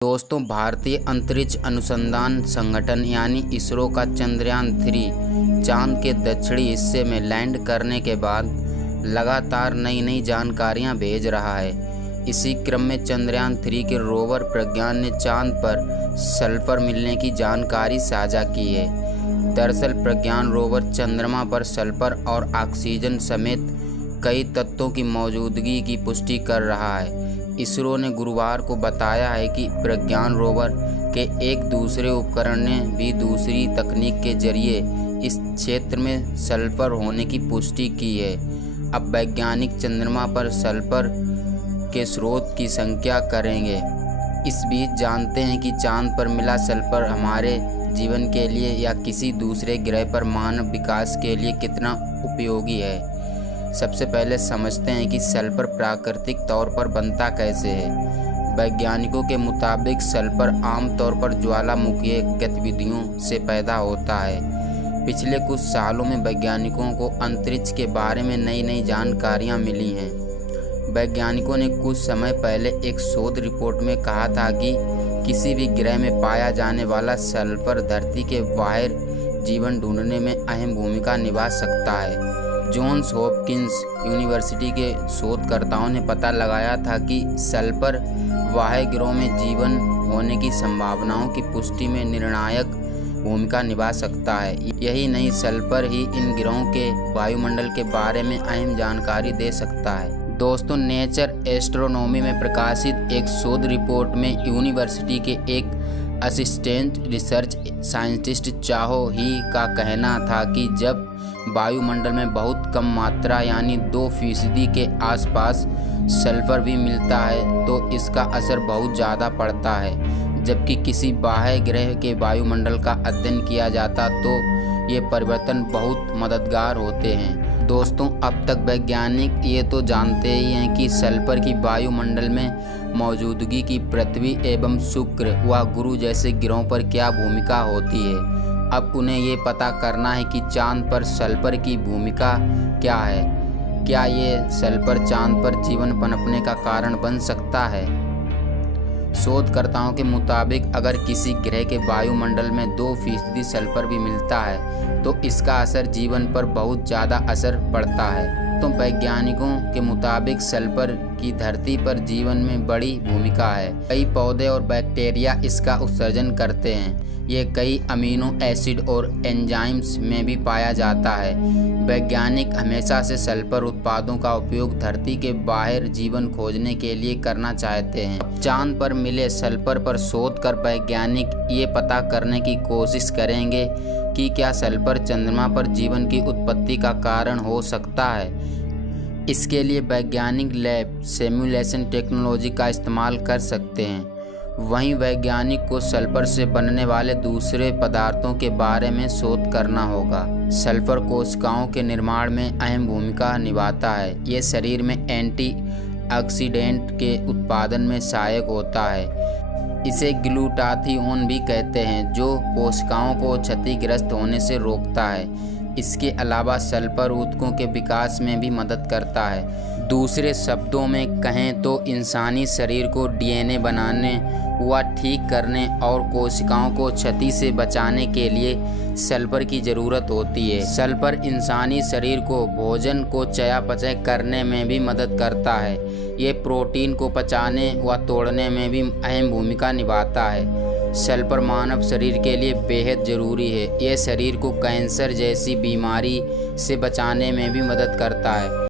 दोस्तों, भारतीय अंतरिक्ष अनुसंधान संगठन यानी इसरो का चंद्रयान-3 चांद के दक्षिणी हिस्से में लैंड करने के बाद लगातार नई जानकारियां भेज रहा है। इसी क्रम में चंद्रयान-3 के रोवर प्रज्ञान ने चांद पर सल्फर मिलने की जानकारी साझा की है। दरअसल प्रज्ञान रोवर चंद्रमा पर सल्फर और ऑक्सीजन समेत कई तत्वों की मौजूदगी की पुष्टि कर रहा है। इसरो ने गुरुवार को बताया है कि प्रज्ञान रोवर के एक दूसरे उपकरण ने भी दूसरी तकनीक के जरिए इस क्षेत्र में सल्फर होने की पुष्टि की है। अब वैज्ञानिक चंद्रमा पर सल्फर के स्रोत की संख्या करेंगे। इस बीच जानते हैं कि चांद पर मिला सल्फर हमारे जीवन के लिए या किसी दूसरे ग्रह पर मानव विकास के लिए कितना उपयोगी है। सबसे पहले समझते हैं कि सल्फर प्राकृतिक तौर पर बनता कैसे है। वैज्ञानिकों के मुताबिक सल्फर आमतौर पर ज्वालामुखीय गतिविधियों से पैदा होता है। पिछले कुछ सालों में वैज्ञानिकों को अंतरिक्ष के बारे में नई जानकारियां मिली हैं। वैज्ञानिकों ने कुछ समय पहले एक शोध रिपोर्ट में कहा था कि किसी भी ग्रह में पाया जाने वाला सल्फर धरती के बाहर जीवन ढूंढने में अहम भूमिका निभा सकता है। जॉन्स हॉपकिंस यूनिवर्सिटी के शोधकर्ताओं ने पता लगाया था कि सल्फर बाह्य ग्रहों में जीवन होने की संभावनाओं की पुष्टि में निर्णायक भूमिका निभा सकता है। यही नहीं, सल्फर ही इन ग्रहों के वायुमंडल के बारे में अहम जानकारी दे सकता है। दोस्तों, नेचर एस्ट्रोनॉमी में प्रकाशित एक शोध रिपोर्ट में यूनिवर्सिटी के एक असिस्टेंट रिसर्च साइंटिस्ट चाहो ही का कहना था कि जब वायुमंडल में बहुत कम मात्रा यानी 2% के आसपास सल्फर भी मिलता है तो इसका असर बहुत ज़्यादा पड़ता है। जबकि किसी बाह्य ग्रह के वायुमंडल का अध्ययन किया जाता तो ये परिवर्तन बहुत मददगार होते हैं। दोस्तों, अब तक वैज्ञानिक ये तो जानते ही हैं कि सल्फर की वायुमंडल में मौजूदगी की पृथ्वी एवं शुक्र व गुरु जैसे ग्रहों पर क्या भूमिका होती है। अब उन्हें ये पता करना है कि चांद पर सल्फर की भूमिका क्या है। क्या ये सल्फर चांद पर जीवन पनपने का कारण बन सकता है? शोधकर्ताओं के मुताबिक अगर किसी ग्रह के वायुमंडल में 2% सल्फर भी मिलता है तो इसका असर जीवन पर बहुत ज़्यादा असर पड़ता है। तो वैज्ञानिकों के मुताबिक सल्फर की धरती पर जीवन में बड़ी भूमिका है। कई पौधे और बैक्टीरिया इसका उत्सर्जन करते हैं। ये कई अमीनो एसिड और एंजाइम्स में भी पाया जाता है। वैज्ञानिक हमेशा से सल्फर उत्पादों का उपयोग धरती के बाहर जीवन खोजने के लिए करना चाहते हैं। चांद पर मिले सल्फर पर शोध कर वैज्ञानिक ये पता करने की कोशिश करेंगे कि क्या सल्फर चंद्रमा पर जीवन की उत्पत्ति का कारण हो सकता है। इसके लिए वैज्ञानिक लैब सिमुलेशन टेक्नोलॉजी का इस्तेमाल कर सकते हैं। वहीं वैज्ञानिक को सल्फर से बनने वाले दूसरे पदार्थों के बारे में शोध करना होगा। सल्फर कोशिकाओं के निर्माण में अहम भूमिका निभाता है। ये शरीर में एंटीऑक्सीडेंट के उत्पादन में सहायक होता है। इसे ग्लूटाथिओन भी कहते हैं, जो कोशिकाओं को क्षतिग्रस्त होने से रोकता है। इसके अलावा सल्फर ऊतकों के विकास में भी मदद करता है। दूसरे शब्दों में कहें तो इंसानी शरीर को डीएनए बनाने व ठीक करने और कोशिकाओं को क्षति से बचाने के लिए सल्फर की ज़रूरत होती है। सल्फर इंसानी शरीर को भोजन को चयापचय करने में भी मदद करता है। ये प्रोटीन को पचाने व तोड़ने में भी अहम भूमिका निभाता है। सल्फर मानव शरीर के लिए बेहद ज़रूरी है। यह शरीर को कैंसर जैसी बीमारी से बचाने में भी मदद करता है।